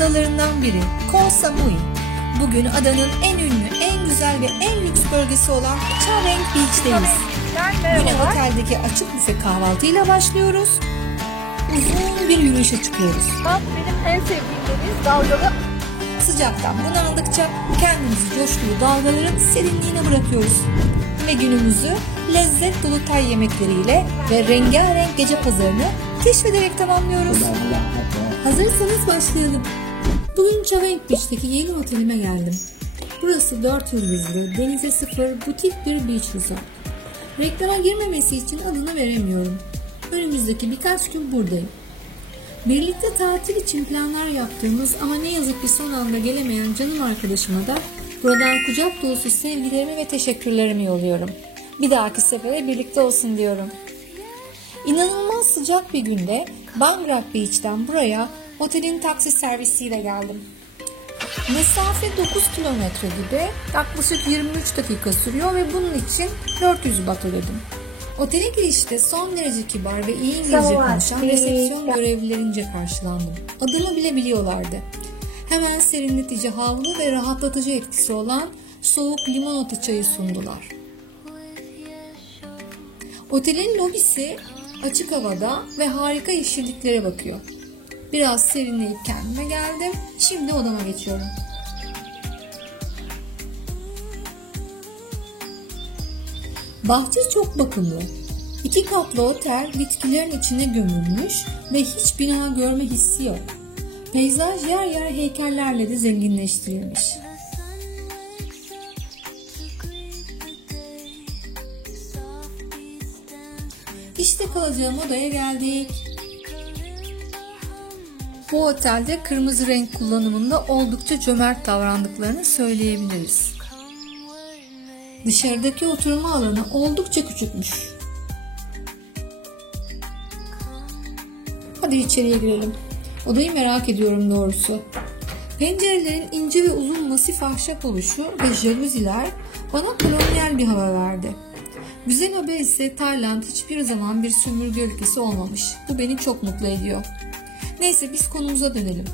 adalarından biri Koh Samui. Bugün adanın en ünlü, en güzel ve en lüks bölgesi olan Cha-Reng Beach'teyiz. Güne oteldeki açık büfe kahvaltıyla başlıyoruz. Uzun bir yürüyüşe çıkıyoruz. Benim en sevdiğim deniz dalgalı. Sıcaktan bunaldıkça kendimizi coşkulu dalgaların serinliğine bırakıyoruz. Ve günümüzü lezzet dolu Tay yemekleriyle ve rengarenk gece pazarını keşfederek tamamlıyoruz. Hazırsanız başlayalım. Bugün Cha-Reng Beach'teki yeni otelime geldim. Burası 4 yıldızlı, denize sıfır, butik bir beach resort. Reklama girmemesi için adını veremiyorum. Önümüzdeki birkaç gün buradayım. Birlikte tatil için planlar yaptığımız ama ne yazık ki son anda gelemeyen canım arkadaşıma da buradan kucak dolusu sevgilerimi ve teşekkürlerimi yolluyorum. Bir dahaki sefere birlikte olsun diyorum. İnanılmaz sıcak bir günde Bang Rak Beach'ten buraya otelin taksi servisiyle geldim. Mesafe 9 kilometre gibi, yaklaşık 23 dakika sürüyor ve bunun için 400 baht ödedim. Otele girişte son derece kibar ve iyi İngilizce konuşan resepsiyon görevlilerince karşılandım. Adımı bile biliyorlardı. Hemen serinletici havlu ve rahatlatıcı etkisi olan soğuk limonata çayı sundular. Otelin lobisi açık havada ve harika yeşilliklere bakıyor. Biraz serinleyip kendime geldim. Şimdi odama geçiyorum. Bahçe çok bakımlı. 2 katlı otel bitkilerin içine gömülmüş ve hiç bina görme hissi yok. Peyzaj yer yer heykellerle de zenginleştirilmiş. İşte kalacağım odaya geldik. Bu otelde kırmızı renk kullanımında oldukça cömert davrandıklarını söyleyebiliriz. Dışarıdaki oturma alanı oldukça küçükmüş. Hadi içeriye girelim. Odayı merak ediyorum doğrusu. Pencerelerin ince ve uzun masif ahşap oluşu ve jaluziler bana kolonyal bir hava verdi. Güzel haber ise Tayland hiçbir zaman bir sömürge ülkesi olmamış. Bu beni çok mutlu ediyor. Neyse biz konumuza dönelim.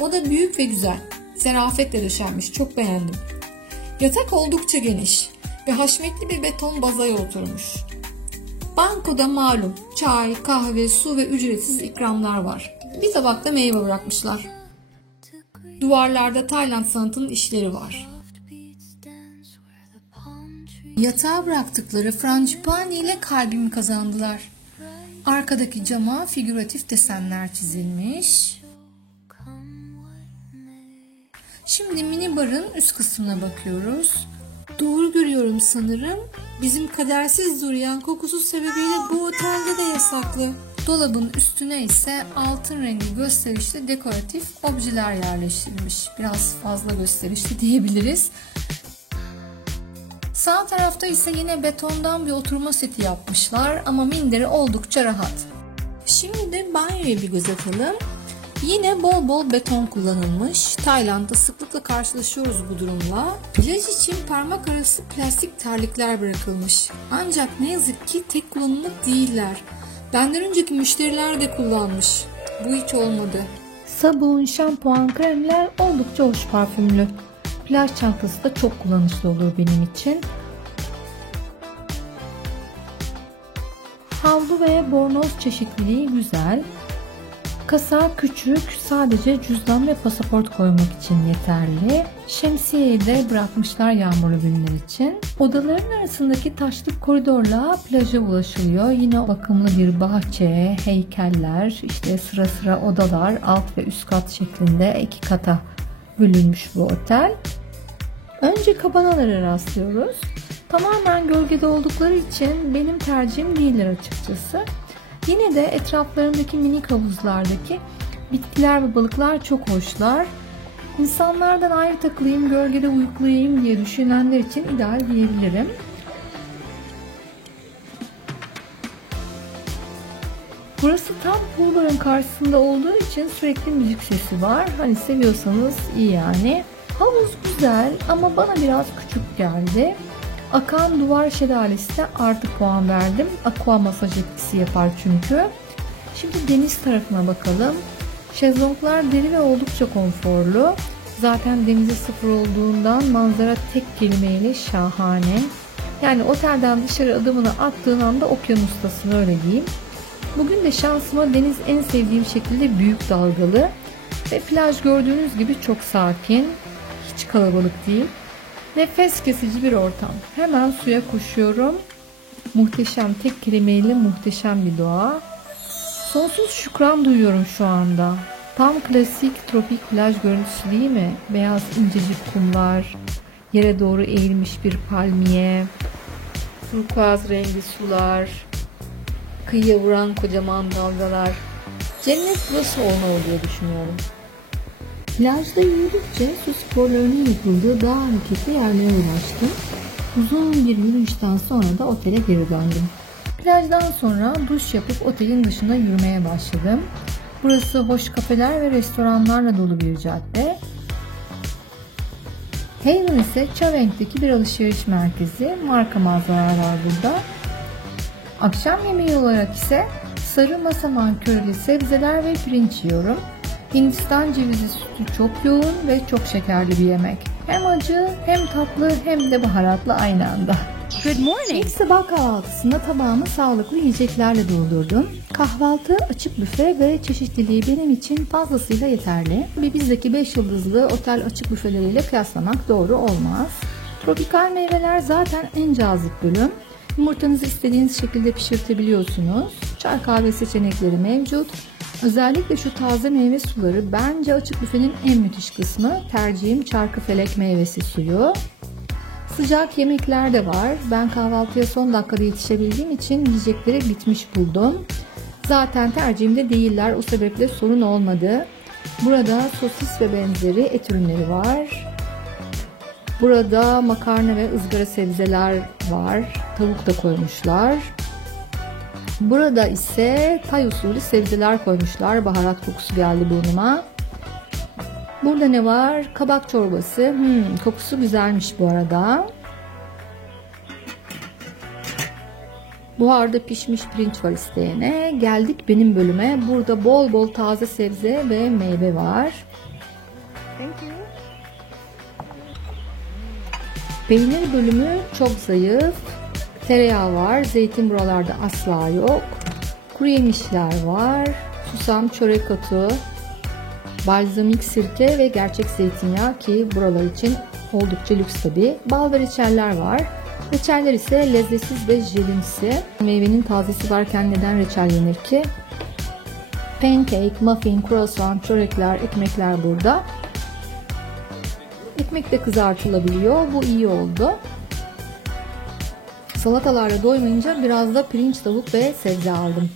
Oda büyük ve güzel. Zarafetle döşenmiş. Çok beğendim. Yatak oldukça geniş ve haşmetli bir beton bazaya oturmuş. Bankoda malum çay, kahve, su ve ücretsiz ikramlar var. Bir tabakta meyve bırakmışlar. Duvarlarda Tayland sanatının işleri var. Yatağa bıraktıkları frangipani ile kalbimi kazandılar. Arkadaki cama figüratif desenler çizilmiş. Şimdi mini barın üst kısmına bakıyoruz. Doğru görüyorum sanırım. Bizim kadersiz durian kokusu sebebiyle bu otelde de yasaklı. Dolabın üstüne ise altın rengi gösterişli dekoratif objeler yerleştirilmiş. Biraz fazla gösterişli diyebiliriz. Sağ tarafta ise yine betondan bir oturma seti yapmışlar ama minderi oldukça rahat. Şimdi de banyoya bir göz atalım. Yine bol bol beton kullanılmış. Tayland'da sıklıkla karşılaşıyoruz bu durumla. Plaj için parmak arası plastik terlikler bırakılmış. Ancak ne yazık ki tek kullanımlık değiller. Benden önceki müşteriler de kullanmış. Bu hiç olmadı. Sabun, şampuan, kremler oldukça hoş parfümlü. Plaj çantası da çok kullanışlı olur benim için. Havlu ve bornoz çeşitliliği güzel. Kasa küçük, sadece cüzdan ve pasaport koymak için yeterli. Şemsiyeyi de bırakmışlar yağmurlu günler için. Odaların arasındaki taşlı koridorla plaja ulaşılıyor. Yine bakımlı bir bahçe, heykeller, işte sıra sıra odalar, alt ve üst kat şeklinde 2 kata bölünmüş bu otel. Önce kabanalara rastlıyoruz. Tamamen gölgede oldukları için benim tercihim değiller açıkçası. Yine de etraflarındaki minik havuzlardaki bitkiler ve balıklar çok hoşlar. İnsanlardan ayrı takılayım, gölgede uyuklayayım diye düşünenler için ideal diyebilirim. Burası tam pool'ların karşısında olduğu için sürekli müzik sesi var. Hani seviyorsanız iyi yani. Havuz güzel ama bana biraz küçük geldi. Akan duvar şelalesine artı puan verdim. Aqua masaj etkisi yapar çünkü. Şimdi deniz tarafına bakalım. Şezlonglar deri ve oldukça konforlu. Zaten denize sıfır olduğundan manzara tek kelimeyle şahane. Yani otelden dışarı adımını attığın anda okyanustasın, öyle diyeyim. Bugün de şansıma deniz en sevdiğim şekilde büyük dalgalı ve plaj gördüğünüz gibi çok sakin, hiç kalabalık değil. Nefes kesici bir ortam. Hemen suya koşuyorum. Muhteşem, tek kelimeyle muhteşem bir doğa. Sonsuz şükran duyuyorum şu anda. Tam klasik tropik plaj görüntüsü değil mi? Beyaz incecik kumlar, yere doğru eğilmiş bir palmiye, turkuaz rengi sular, kıyıya vuran kocaman dalgalar. Cennet burası olmalı diye düşünüyorum. Plajda yürüdükçe su sporlarının yapıldığı daha hareketli yerlere ulaştım. Uzun bir yürüyüşten sonra da otele geri döndüm. Plajdan sonra duş yapıp otelin dışında yürümeye başladım. Burası hoş kafeler ve restoranlarla dolu bir cadde. Haven ise Chaweng'deki bir alışveriş merkezi. Marka mağazalar var burada. Akşam yemeği olarak ise sarı masaman körili sebzeler ve pirinç yiyorum. Hindistan cevizi sütü çok yoğun ve çok şekerli bir yemek. Hem acı, hem tatlı, hem de baharatlı aynı anda. Good morning. İlk sabah kahvaltısında tabağımı sağlıklı yiyeceklerle doldurdum. Kahvaltı, açık büfe ve çeşitliliği benim için fazlasıyla yeterli. Bizdeki 5 yıldızlı otel açık büfeleriyle kıyaslamak doğru olmaz. Tropikal meyveler zaten en cazip bölüm. Yumurtanızı istediğiniz şekilde pişirtebiliyorsunuz. Çay kahve seçenekleri mevcut. Özellikle şu taze meyve suları bence açık büfenin en müthiş kısmı. Tercihim çarkıfelek meyvesi suyu. Sıcak yemekler de var. Ben kahvaltıya son dakikada yetişebildiğim için yiyecekleri bitmiş buldum. Zaten tercihimde değiller. O sebeple sorun olmadı. Burada sosis ve benzeri et ürünleri var. Burada makarna ve ızgara sebzeler var. Tavuk da koymuşlar. Burada ise Tay usulü sebzeler koymuşlar. Baharat kokusu geldi burnuma. Burada ne var? Kabak çorbası. Kokusu güzelmiş bu arada. Buharda pişmiş pirinç var isteyene. Geldik benim bölüme. Burada bol bol taze sebze ve meyve var. Thank you. Peynir bölümü çok zayıf. Tereyağı var. Zeytin buralarda asla yok. Kuru yemişler var. Susam, çörek otu, balzamik sirke ve gerçek zeytinyağı ki buralar için oldukça lüks tabi. Bal ve reçeller var. Reçeller ise lezzetsiz ve jelimsi. Meyvenin tazesi varken neden reçel yenir ki? Pancake, muffin, croissant, çörekler, ekmekler burada. Ekmek de kızartılabiliyor. Bu iyi oldu. Salatalarla doymayınca biraz da pirinç, tavuk ve sebze aldım.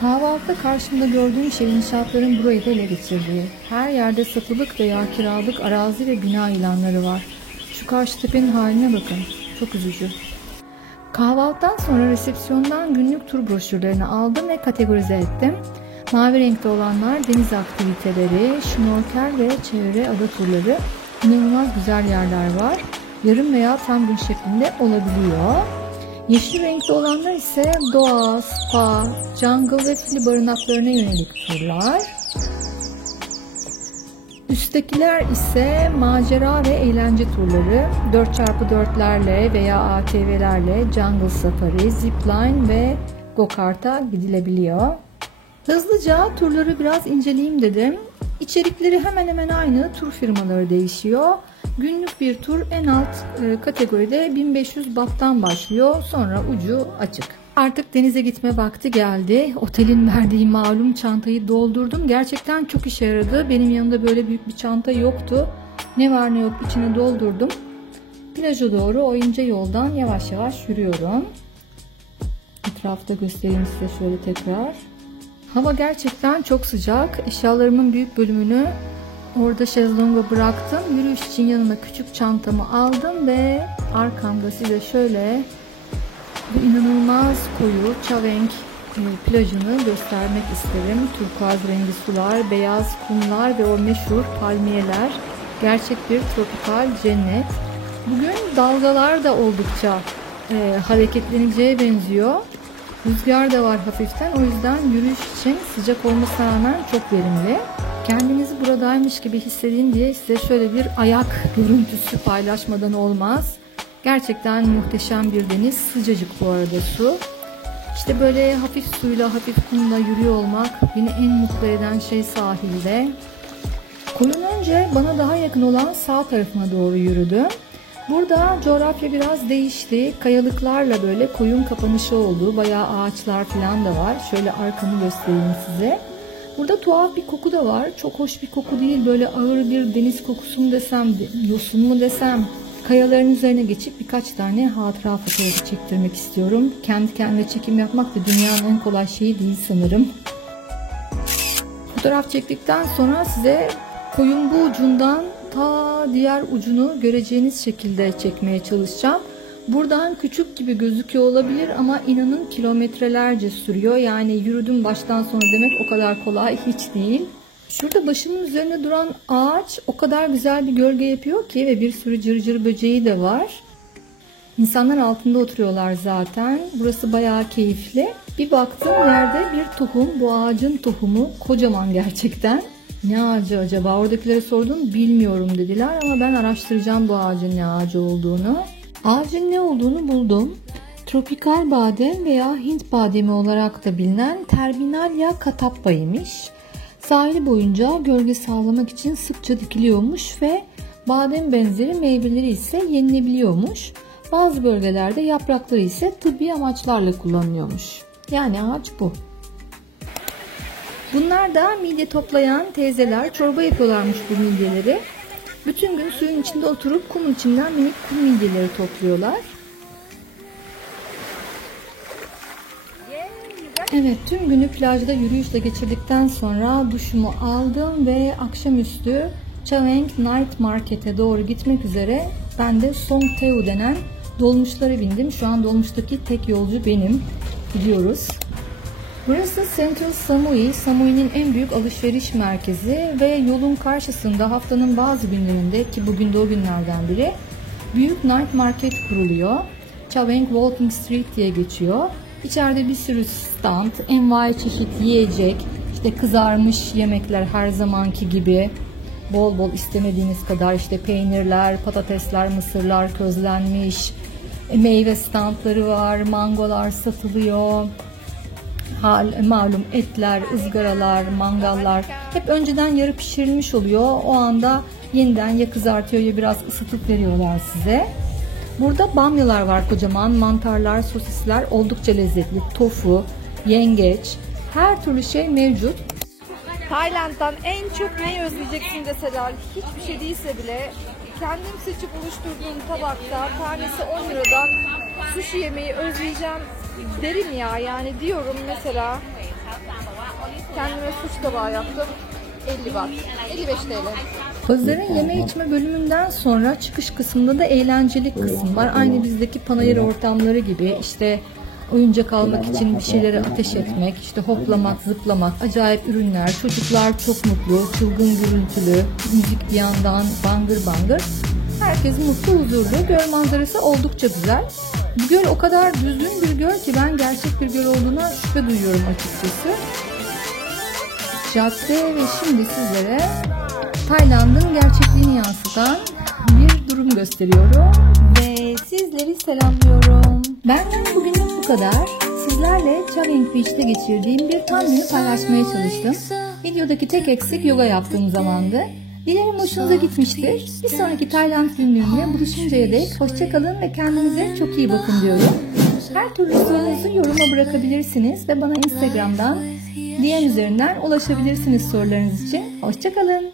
Kahvaltıda karşımda gördüğüm şey inşaatların burayı da ele geçirdiği. Her yerde satılık veya kiralık arazi ve bina ilanları var. Şu karşı tepenin haline bakın. Çok üzücü. Kahvaltıdan sonra resepsiyondan günlük tur broşürlerini aldım ve kategorize ettim. Mavi renkte olanlar deniz aktiviteleri, şnorkel ve çevre ada turları. İnanılmaz güzel yerler var. Yarım veya tam gün şeklinde olabiliyor. Yeşil renkte olanlar ise doğa, spa, jungle ve fili barınaklarına yönelik turlar. Üsttekiler ise macera ve eğlence turları. 4x4'lerle veya ATV'lerle jungle safari, zipline ve go-kart'a gidilebiliyor. Hızlıca turları biraz inceleyeyim dedim. İçerikleri hemen hemen aynı, tur firmaları değişiyor. Günlük bir tur en alt kategoride 1500 bahttan başlıyor. Sonra ucu açık. Artık denize gitme vakti geldi. Otelin verdiği malum çantayı doldurdum. Gerçekten çok işe yaradı. Benim yanımda böyle büyük bir çanta yoktu. Ne var ne yok içine doldurdum. Plaja doğru o ince yoldan yavaş yavaş yürüyorum. Etrafta göstereyim size şöyle tekrar. Hava gerçekten çok sıcak. Eşyalarımın büyük bölümünü orada şezlonga bıraktım. Yürüyüş için yanıma küçük çantamı aldım ve arkamda size şöyle bu inanılmaz koyu Chaweng plajını göstermek isterim. Turkuaz rengi sular, beyaz kumlar ve o meşhur palmiyeler. Gerçek bir tropikal cennet. Bugün dalgalar da oldukça hareketleneceğe benziyor. Rüzgar da var hafiften. O yüzden yürüyüş için sıcak olmasına rağmen çok verimli. Kendinizi buradaymış gibi hissedin diye size şöyle bir ayak görüntüsü paylaşmadan olmaz. Gerçekten muhteşem bir deniz. Sıcacık bu arada su. İşte böyle hafif suyla, hafif kumla yürüyor olmak beni en mutlu eden şey sahilde. Koyun önce bana daha yakın olan sağ tarafına doğru yürüdüm. Burada coğrafya biraz değişti. Kayalıklarla böyle koyun kapanışı oldu. Bayağı ağaçlar falan da var. Şöyle arkamı göstereyim size. Burada tuhaf bir koku da var. Çok hoş bir koku değil. Böyle ağır bir deniz kokusu mu desem, yosun mu desem. Kayaların üzerine geçip birkaç tane hatıra fotoğrafı çektirmek istiyorum. Kendi kendine çekim yapmak da dünyanın en kolay şeyi değil sanırım. Fotoğraf çektikten sonra size koyun bu ucundan ta diğer ucunu göreceğiniz şekilde çekmeye çalışacağım. Buradan küçük gibi gözüküyor olabilir ama inanın kilometrelerce sürüyor. Yani yürüdüm baştan sona demek o kadar kolay hiç değil. Şurada başımın üzerine duran ağaç o kadar güzel bir gölge yapıyor ki ve bir sürü cırcır böceği de var. İnsanlar altında oturuyorlar zaten. Burası bayağı keyifli. Bir baktım yerde bir tohum. Bu ağacın tohumu kocaman gerçekten. Ne ağacı acaba? Oradakilere sordum. Bilmiyorum dediler ama ben araştıracağım bu ağacın ne ağacı olduğunu. Ağacın ne olduğunu buldum. Tropikal badem veya Hint bademi olarak da bilinen Terminalia catawba'ymış. Sahili boyunca gölge sağlamak için sıkça dikiliyormuş ve badem benzeri meyveleri ise yenilebiliyormuş. Bazı bölgelerde yaprakları ise tıbbi amaçlarla kullanılıyormuş. Yani ağaç bu. Bunlar da midye toplayan teyzeler çorba yapıyorlarmış bu midyeleri. Bütün gün suyun içinde oturup kumun içinden minik kum midyeleri topluyorlar. Evet, tüm günü plajda yürüyüşle geçirdikten sonra duşumu aldım ve akşamüstü Chaweng Night Market'e doğru gitmek üzere ben de Songthaew denen dolmuşlara bindim. Şu an dolmuştaki tek yolcu benim. Gidiyoruz. Burası Central Samui, Samui'nin en büyük alışveriş merkezi ve yolun karşısında haftanın bazı günlerinde ki bugün de o günlerden biri büyük night market kuruluyor. Chaweng Walking Street diye geçiyor. İçeride bir sürü stand, envai çeşit yiyecek, işte kızarmış yemekler her zamanki gibi, bol bol istemediğiniz kadar işte peynirler, patatesler, mısırlar közlenmiş, meyve standları var, mangolar satılıyor. Malum etler, ızgaralar, mangallar hep önceden yarı pişirilmiş oluyor. O anda yeniden ya kızartıyor ya biraz ısıtıp veriyorlar size. Burada bamyalar var kocaman, mantarlar, sosisler oldukça lezzetli. Tofu, yengeç, her türlü şey mevcut. Tayland'dan en çok neyi özleyeceksin deseler hiçbir şey değilse bile kendim seçip oluşturduğum tabakta tanesi 10 liradan sushi yemeği özleyeceğim derim ya. Yani diyorum mesela kendime sushi tabağı yaptım 50 baht, 55 TL. Pazarın yeme içme bölümünden sonra çıkış kısmında da eğlencelik kısım var. Aynı bizdeki panayır ortamları gibi işte oyuncak almak için bir şeyleri ateş etmek, işte hoplamak, zıplamak, acayip ürünler, çocuklar çok mutlu, çılgın gürültülü, müzik bir yandan bangır bangır. Herkes mutlu, huzurlu. Göl manzarası oldukça güzel. Bu göl o kadar düzgün bir göl ki ben gerçek bir göl olduğuna şüphe duyuyorum açıkçası. Cadde ve şimdi sizlere Tayland'ın gerçekliğini yansıtan bir durum gösteriyorum ve sizleri selamlıyorum. Benden bugünlük bu kadar. Sizlerle Chaweng Beach'te geçirdiğim bir tam günü paylaşmaya çalıştım. Videodaki tek eksik yoga yaptığım zamandı. Dilerim hoşunuza gitmiştir. Bir sonraki Tayland günlüğümle buluşuncaya dek hoşça kalın ve kendinize çok iyi bakın diyorum. Her türlü sorunuzu yoruma bırakabilirsiniz ve bana Instagram'dan DM üzerinden ulaşabilirsiniz sorularınız için. Hoşça kalın.